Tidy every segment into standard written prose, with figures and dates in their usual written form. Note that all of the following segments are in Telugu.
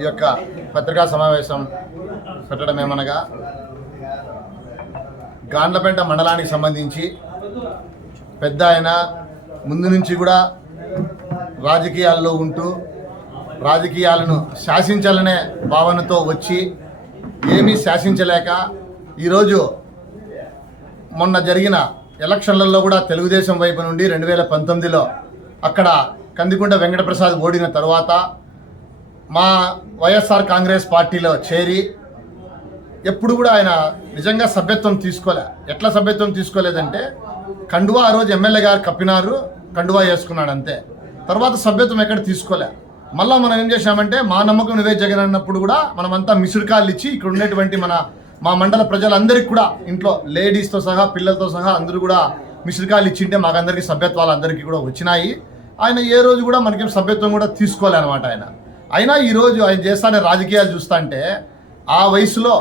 ఈ యొక్క పత్రికా సమావేశం పెట్టడం ఏమనగా, గాండ్లపేట మండలానికి సంబంధించి పెద్ద ఆయన ముందు నుంచి కూడా రాజకీయాల్లో ఉంటూ రాజకీయాలను శాసించాలనే భావనతో వచ్చి ఏమీ శాసించలేక ఈరోజు మొన్న జరిగిన ఎలక్షన్లలో కూడా తెలుగుదేశం వైపు నుండి 2019లో అక్కడ కందికుంట వెంకటప్రసాద్ ఓడిన తర్వాత మా వైఎస్ఆర్ కాంగ్రెస్ పార్టీలో చేరి ఎప్పుడు కూడా ఆయన నిజంగా సభ్యత్వం తీసుకోలే. ఎట్లా సభ్యత్వం తీసుకోలేదంటే, కండువా ఆ రోజు ఎమ్మెల్యే గారు కప్పినారు, కండువా వేసుకున్నాడు అంతే. తర్వాత సభ్యత్వం ఎక్కడ తీసుకోలే. మళ్ళీ మనం ఏం చేశామంటే, మా నమ్మకం నువ్వే జగన్ అన్నప్పుడు కూడా మనమంతా మిస్డ్ కాల్ ఇచ్చి ఇక్కడ ఉండేటువంటి మా మండల ప్రజలందరికీ కూడా, ఇంట్లో లేడీస్తో సహా పిల్లలతో సహా అందరూ కూడా మిస్డ్ కాల్ ఇచ్చింటే మాకందరికీ సభ్యత్వాలు అందరికీ కూడా వచ్చినాయి. ఆయన ఏ రోజు కూడా మనకేం సభ్యత్వం కూడా తీసుకోలే అనమాట. అయినా ఈరోజు ఆయన చేస్తానే రాజకీయాలు చూస్తుంటే, ఆ వయసులో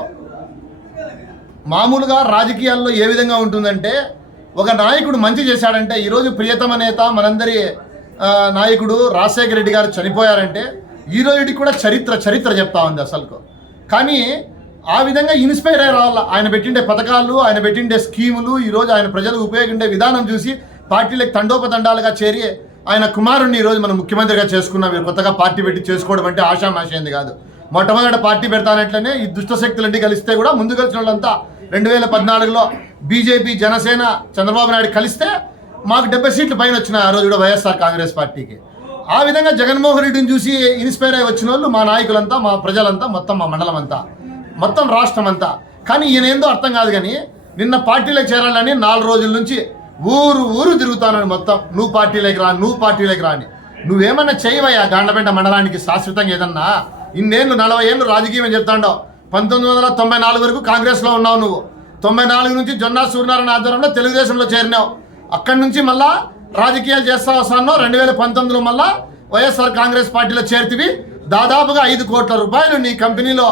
మామూలుగా రాజకీయాల్లో ఏ విధంగా ఉంటుందంటే, ఒక నాయకుడు మంచి చేశాడంటే, ఈరోజు ప్రియతమ నేత మనందరి నాయకుడు రాజశేఖర రెడ్డి గారు చనిపోయారంటే ఈరోజుకి కూడా చరిత్ర చెప్తా ఉంది అసలుకు. కానీ ఆ విధంగా ఇన్స్పైర్ అయ్యే రావాల. ఆయన పెట్టిండే పథకాలు, ఆయన పెట్టిండే స్కీములు, ఈరోజు ఆయన ప్రజలకు ఉపయోగించే విధానం చూసి పార్టీలకు తండోపతండాలుగా చేరి ఆయన కుమారుణ్ణి ఈరోజు మనం ముఖ్యమంత్రిగా చేసుకున్నాం. మీరు కొత్తగా పార్టీ పెట్టి చేసుకోవడం అంటే ఆషామాషైంది కాదు. మొట్టమొదటి పార్టీ పెడతానట్లనే ఈ దుష్టశక్తులన్నీ కలిస్తే కూడా ముందు కలిసిన వాళ్ళంతా 2014లో బీజేపీ, జనసేన, చంద్రబాబు నాయుడు కలిస్తే మాకు 70 సీట్లు పైన వచ్చినాయి ఆ రోజు కూడా వైఎస్ఆర్ కాంగ్రెస్ పార్టీకి. ఆ విధంగా జగన్మోహన్ రెడ్డిని చూసి ఇన్స్పైర్ అయ్యి వచ్చిన వాళ్ళు మా నాయకులంతా, మా ప్రజలంతా, మొత్తం మా మండలం అంతా, మొత్తం రాష్ట్రం అంతా. కానీ ఈయన ఏందో అర్థం కాదు. కానీ నిన్న పార్టీలోకి చేరాలని 4 రోజుల నుంచి ఊరు తిరుగుతానని మొత్తం, నువ్వు పార్టీలోకి రా అని. నువ్వేమన్నా చేయవయ్యా గాండ్లపేట మండలానికి శాశ్వతంగా ఏదన్నా? ఇన్నేళ్ళు 40 ఏళ్ళు రాజకీయం చెప్తాండవు. 1994 వరకు కాంగ్రెస్లో ఉన్నావు నువ్వు. 94 నుంచి జొన్నా సూర్యనారాయణ ఆధ్వర్యంలో తెలుగుదేశంలో చేరినావు. అక్కడి నుంచి మళ్ళా రాజకీయాలు చేస్తా వస్తాను. 2019లో మళ్ళా వైఎస్ఆర్ కాంగ్రెస్ పార్టీలో చేర్తివి. దాదాపుగా 5 కోట్ల రూపాయలు నీ కంపెనీలో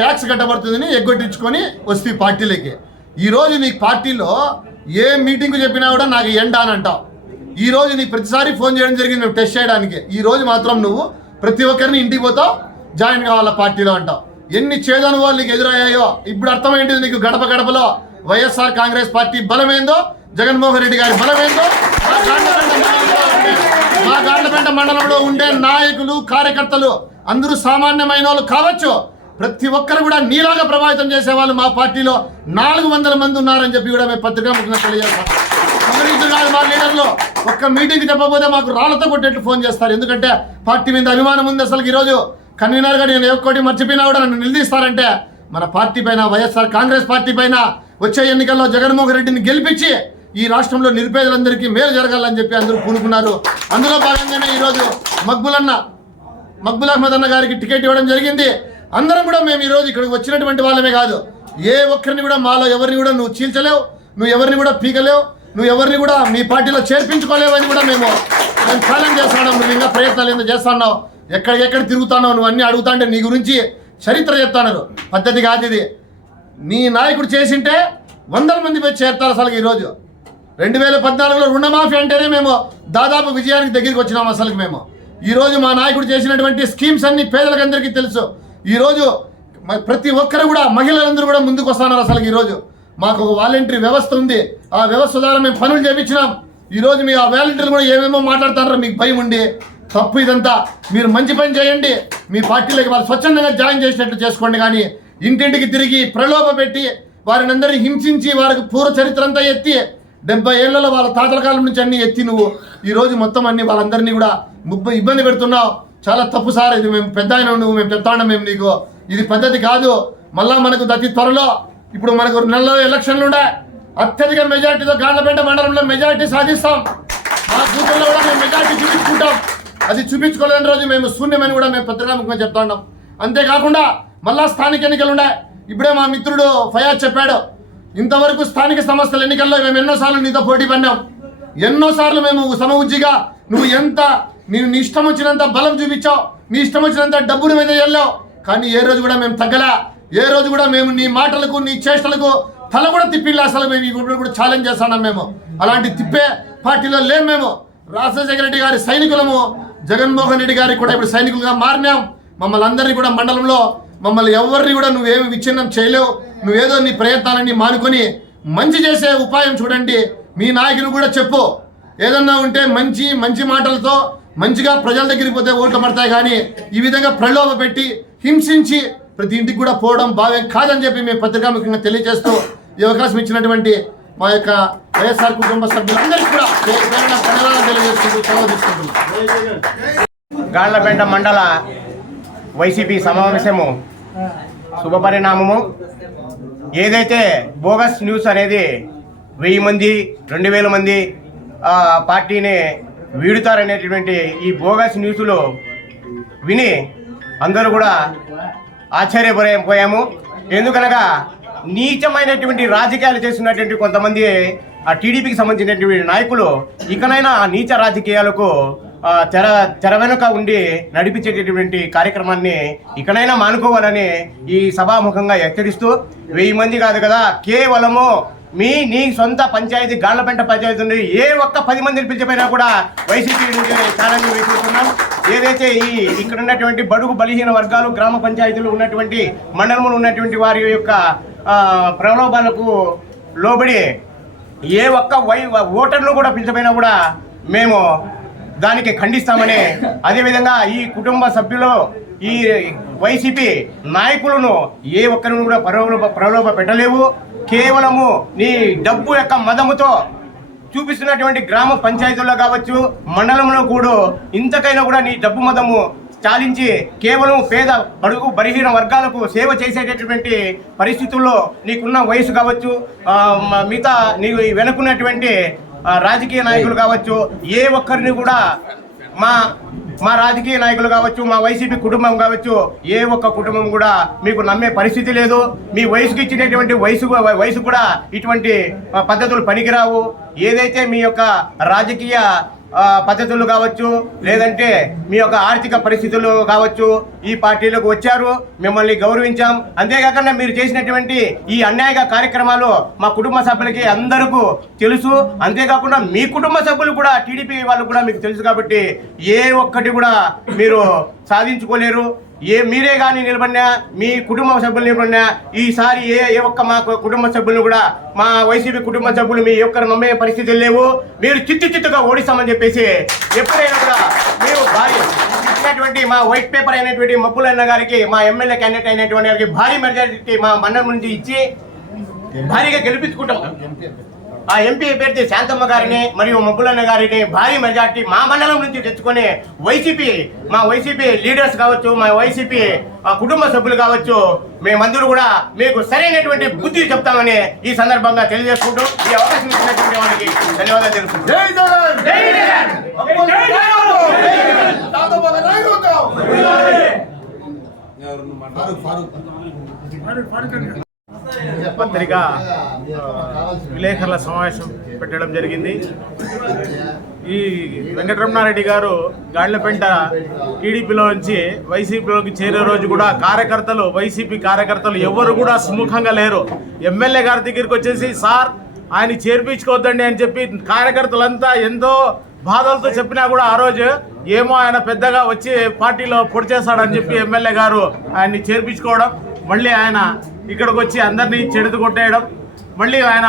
ట్యాక్స్ కట్టబడుతుందని ఎగ్గొట్టించుకొని వస్తే పార్టీలకి. ఈరోజు నీ పార్టీలో ఏ మీటింగ్ చెప్పినా కూడా నాకు ఎండ అని అంటావు. ఈరోజు నీకు ప్రతిసారి ఫోన్ చేయడం జరిగింది మేము టెస్ట్ చేయడానికి. ఈరోజు మాత్రం నువ్వు ప్రతి ఒక్కరిని ఇంటికి పోతావు, జాయిన్ కావాల పార్టీలో అంటావు. ఎన్ని చేదనుభవాలు నీకు ఎదురయ్యాయో ఇప్పుడు అర్థమైంది నీకు. గడప గడపలో వైఎస్ఆర్ కాంగ్రెస్ పార్టీ బలమేందో, జగన్మోహన్ రెడ్డి గారి బలమేందో, మా గాండ్లపేట మండలంలో ఉండే నాయకులు, కార్యకర్తలు అందరూ సామాన్యమైన వాళ్ళు కావచ్చు. ప్రతి ఒక్కరు కూడా నీలాగా ప్రభావితం చేసేవాళ్ళు మా పార్టీలో 400 మంది ఉన్నారని చెప్పి కూడా మేము పత్రికాముఖంగా తెలియజేస్తాం. కాదు మా లీడర్లు ఒక్క మీటింగ్కి చెప్పకపోతే మాకు రాళ్లతో కొట్టేట్లు ఫోన్ చేస్తారు. ఎందుకంటే పార్టీ మీద అభిమానం ఉంది. అసలు ఈరోజు కన్వీనర్గా నేను ఒక్కటి మర్చిపోయినా కూడా నన్ను నిలదీస్తారంటే మన పార్టీ పైన, వైఎస్ఆర్ కాంగ్రెస్ పార్టీ పైన వచ్చే ఎన్నికల్లో జగన్మోహన్ రెడ్డిని గెలిపించి ఈ రాష్ట్రంలో నిరుపేదలందరికీ మేలు జరగాలని చెప్పి అందరూ పూనుకున్నారు. అందులో భాగంగానే ఈరోజు మక్బుల్ అహ్మద్ అన్న గారికి టికెట్ ఇవ్వడం జరిగింది. అందరం కూడా మేము ఈరోజు ఇక్కడికి వచ్చినటువంటి వాళ్ళమే కాదు, ఏ ఒక్కరిని కూడా మాలో ఎవరిని కూడా నువ్వు చీల్చలేవు, నువ్వు ఎవరిని కూడా పీకలేవు, నువ్వు ఎవరిని కూడా మీ పార్టీలో చేర్పించుకోలేవు అని కూడా మేము ఛాలెంజ్ చేస్తున్నాం. నువ్వు ఇంకా ప్రయత్నాలు ఎందుకు చేస్తున్నావు, ఎక్కడికెక్కడ తిరుగుతున్నావు, నువ్వు అన్నీ అడుగుతా అంటే నీ గురించి చరిత్ర చెప్తాను. పద్ధతి కాదు ఇది. నీ నాయకుడు చేసింటే 100 మంది పోయి చేరుతారు. అసలు ఈరోజు 2014లో రుణమాఫీ అంటేనే మేము దాదాపు విజయానికి దగ్గరికి వచ్చినాము. అసలు మేము ఈరోజు మా నాయకుడు చేసినటువంటి స్కీమ్స్ అన్ని పేదలకందరికీ తెలుసు. ఈరోజు ప్రతి ఒక్కరు కూడా, మహిళలందరూ కూడా ముందుకు వస్తున్నారు. అసలు ఈరోజు మాకు ఒక వాలంటరీ వ్యవస్థ ఉంది. ఆ వ్యవస్థ ద్వారా మేము పనులు చేయించినాం. ఈరోజు మీ ఆ వాలంటీర్లు కూడా ఏమేమో మాట్లాడుతున్నారో మీకు భయం ఉండి. తప్పు ఇదంతా. మీరు మంచి పని చేయండి, మీ పార్టీలోకి వాళ్ళు స్వచ్ఛందంగా జాయిన్ చేసినట్లు చేసుకోండి. కానీ ఇంటింటికి తిరిగి ప్రలోభ పెట్టి వారిని అందరినీ హింసించి వారికి పూర్వ చరిత్ర అంతా ఎత్తి 70 ఏళ్లలో వాళ్ళ తాతల కాలం నుంచి అన్ని ఎత్తి నువ్వు ఈరోజు మొత్తం అన్ని వాళ్ళందరినీ కూడా ఇబ్బంది పెడుతున్నావు. చాలా తప్పు సార్. ఇది మేము పెద్ద ఆయన నువ్వు, మేము చెప్తాం మేము నీకు, ఇది పద్ధతి కాదు. మళ్ళా మనకు అతి త్వరలో ఇప్పుడు మనకు నెలలో ఎలక్షన్లు ఉన్నాయి. అత్యధిక మెజార్టీతో గాండ్లపేట మండలంలో మెజార్టీ సాధిస్తాం. మా కూతుర్లో కూడా మేము మెజార్టీ చూపించుకుంటాం. అది చూపించుకోలేని రోజు మేము శూన్యమని కూడా మేము పత్రికాముఖంగా చెప్తా ఉన్నాం. అంతేకాకుండా మళ్ళా స్థానిక ఎన్నికలు ఉన్నాయి. ఇప్పుడే మా మిత్రుడు ఫయాజ్ చెప్పాడు, ఇంతవరకు స్థానిక సంస్థల ఎన్నికల్లో మేము ఎన్నోసార్లు నీతో పోటీ పడినాం. ఎన్నోసార్లు మేము సమఉజ్జిగా నీ ఇష్టం వచ్చినంత బలం చూపించావు, నీ ఇష్టం వచ్చినంత డబ్బుని మీద వెళ్ళావు. కానీ ఏ రోజు కూడా మేము తగ్గలా. ఏ రోజు కూడా మేము నీ మాటలకు, నీ చేష్టలకు తల కూడా తిప్పిల్లా. అసలు మేము ఇప్పుడు కూడా ఛాలెంజ్ చేస్తున్నాం. మేము అలాంటి తిప్పే పార్టీలో లేము. మేము రాజశేఖర రెడ్డి గారి సైనికులము, జగన్మోహన్ రెడ్డి గారికి కూడా ఇప్పుడు సైనికులుగా మారినాం. మమ్మల్ని అందరినీ కూడా మండలంలో మమ్మల్ని ఎవరిని కూడా నువ్వేమి విచ్ఛిన్నం చేయలేవు. నువ్వేదో నీ ప్రయత్నాలన్నీ మానుకొని మంచి చేసే ఉపాయం చూడండి. మీ నాయకులు కూడా చెప్పు, ఏదన్నా ఉంటే మంచి మాటలతో మంచిగా ప్రజల దగ్గరికి పోతే ఓట్లు పడతాయి. కానీ ఈ విధంగా ప్రలోభ పెట్టి హింసించి ప్రతి ఇంటికి కూడా పోవడం భావ్యం కాదని చెప్పి మేము పత్రికాముఖంగా తెలియజేస్తూ ఈ అవకాశం ఇచ్చినటువంటి మా యొక్క వైఎస్ఆర్ కుటుంబ సభ్యులందరికీ కూడా ధన్యవాదాలు తెలియజేసుకుంటూ సెలవు తీసుకుంటున్నాం. గాళ్లపేట మండల వైసీపీ సమావేశము శుభపరిణామము. ఏదైతే బోగస్ న్యూస్ అనేది 1000 మంది 2000 మంది పార్టీని వీడుతారనేటువంటి ఈ బోగస్ న్యూస్లో విని అందరూ కూడా ఆశ్చర్యపోయాము. ఎందుకనగా నీచమైనటువంటి రాజకీయాలు చేస్తున్నటువంటి కొంతమంది ఆ టీడీపీకి సంబంధించినటువంటి నాయకులు ఇకనైనా ఆ నీచ రాజకీయాలకు తెర వెనుక ఉండి నడిపించేటటువంటి కార్యక్రమాన్ని ఇకనైనా మానుకోవాలని ఈ సభాముఖంగా హెచ్చరిస్తూ 1000 మంది కాదు కదా, కేవలము నీ సొంత పంచాయతీ గాళ్లపేట పంచాయతీ నుండి ఏ ఒక్క 10 మందిని పిలిచిపోయినా కూడా వైసీపీ నుంచి ఛాలెంజ్ వేసుకుంటున్నాం. ఏదైతే ఇక్కడ ఉన్నటువంటి బడుగు బలహీన వర్గాలు గ్రామ పంచాయతీలు ఉన్నటువంటి మండలంలో ఉన్నటువంటి వారి యొక్క ప్రలోభాలకు లోబడి ఏ ఒక్క ఓటర్లు కూడా పిలిచిపోయినా కూడా మేము దానికి ఖండిస్తామని, అదేవిధంగా ఈ కుటుంబ సభ్యులు ఈ వైసీపీ నాయకులను ఏ ఒక్కరిని కూడా ప్రలోభ పెట్టలేవు. కేవలము నీ డబ్బు యొక్క మదముతో చూపిస్తున్నటువంటి గ్రామ పంచాయతీల్లో కావచ్చు, మండలంలో కూడా ఇంతకైనా కూడా నీ డబ్బు మదము చాలించి కేవలం పేద బడుగు బలహీన వర్గాలకు సేవ చేసేటటువంటి పరిస్థితుల్లో నీకున్న వయసు కావచ్చు, మిగతా నీకు వెనుకున్నటువంటి రాజకీయ నాయకులు కావచ్చు, ఏ ఒక్కరిని కూడా మా రాజకీయ నాయకులు కావచ్చు, మా వైసీపీ కుటుంబం కావచ్చు, ఏ ఒక్క కుటుంబం కూడా మీకు నమ్మే పరిస్థితి లేదు. మీ వయసుకి ఇచ్చినటువంటి వయసు కూడా ఇటువంటి పద్ధతులు పనికిరావు. ఏదైతే మీ యొక్క రాజకీయ పద్ధతులు కావచ్చు, లేదంటే మీ యొక్క ఆర్థిక పరిస్థితులు కావచ్చు, ఈ పార్టీలకు వచ్చారు, మిమ్మల్ని గౌరవించాం. అంతేకాకుండా మీరు చేసినటువంటి ఈ అన్యాయ కార్యక్రమాలు మా కుటుంబ సభ్యులకి అందరికీ తెలుసు. అంతేకాకుండా మీ కుటుంబ సభ్యులు కూడా టీడీపీ వాళ్ళు కూడా మీకు తెలుసు. కాబట్టి ఏ ఒక్కటి కూడా మీరు సాధించుకోలేరు. మీరే కానీ నిలబడినా, మీ కుటుంబ సభ్యులు నిలబడినా, ఈసారి ఏ ఒక్క మా కుటుంబ సభ్యులు కూడా, మా వైసీపీ కుటుంబ సభ్యులు మీ ఒక్కరు నమ్మే పరిస్థితులు లేవు. మీరు చిత్తుగా ఓడిస్తామని చెప్పేసి ఎప్పుడైనా కూడా మేము భారీ ఇచ్చినటువంటి మా వైట్ పేపర్ అయినటువంటి మబ్బులన్న గారికి, మా ఎమ్మెల్యే క్యాండిడేట్ అయినటువంటి గారికి భారీ మెజారిటీ మా మండలం నుంచి ఇచ్చి భారీగా గెలిపించుకుంటాం. ఆ ఎంపీ అభ్యర్థి శాంతమ్మ గారిని మరియు మబ్బులన్న గారిని భారీ మెజార్టీ మా మండలం నుంచి తెచ్చుకొని మా వైసీపీ లీడర్స్ కావచ్చు, మా వైసీపీ కుటుంబ సభ్యులు కావచ్చు, మేమందరూ కూడా మీకు సరైనటువంటి బుద్ధి చెప్తామని ఈ సందర్భంగా తెలియజేసుకుంటూ ఈ అవకాశం ఇచ్చినటువంటి వారికి ధన్యవాదాలు తెలుసుకుంటాం. పత్రికా విలేకరుల సమావేశం పెట్టడం జరిగింది. ఈ వెంకటరమణారెడ్డి గారు గాళ్లపేట టీడీపీలో నుంచి వైసీపీలోకి చేరే రోజు కూడా వైసీపీ కార్యకర్తలు ఎవరు కూడా సుముఖంగా లేరు. ఎమ్మెల్యే గారి దగ్గరికి వచ్చేసి సార్ ఆయన చేర్పించుకోవద్దండి అని చెప్పి కార్యకర్తలంతా ఎంతో బాధలతో చెప్పినా కూడా ఆ రోజు ఏమో ఆయన పెద్దగా వచ్చి పార్టీలో పొడి చేస్తాడని చెప్పి ఎమ్మెల్యే గారు ఆయన్ని చేర్పించుకోవడం, మళ్ళీ ఆయన ఇక్కడికి వచ్చి అందరినీ చెడుతు కొట్టేయడం, మళ్ళీ ఆయన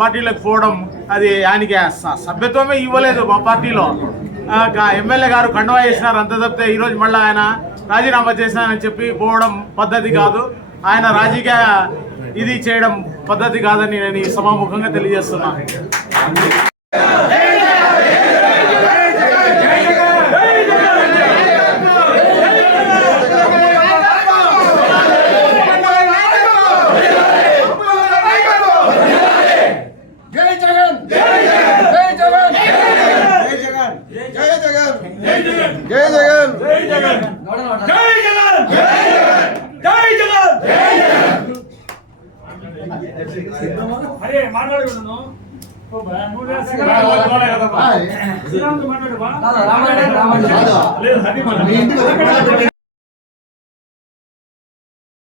పార్టీలోకి పోవడం, అది ఆయనకి సభ్యత్వమే ఇవ్వలేదు మా పార్టీలో. ఎమ్మెల్యే గారు కండువా చేసినారు అంత తప్పితే ఈరోజు మళ్ళీ ఆయన రాజీనామా చేసినారని చెప్పి పోవడం పద్ధతి కాదు. ఆయన రాజకీయ ఇది చేయడం పద్ధతి కాదని నేను ఈ సభాముఖంగా తెలియజేస్తున్నాను. జై జగన్, జై జగన్, జై జగన్, జై జగన్, జై జగన్. అరే మాట్లాడుకున్నాను. మాట్లాడు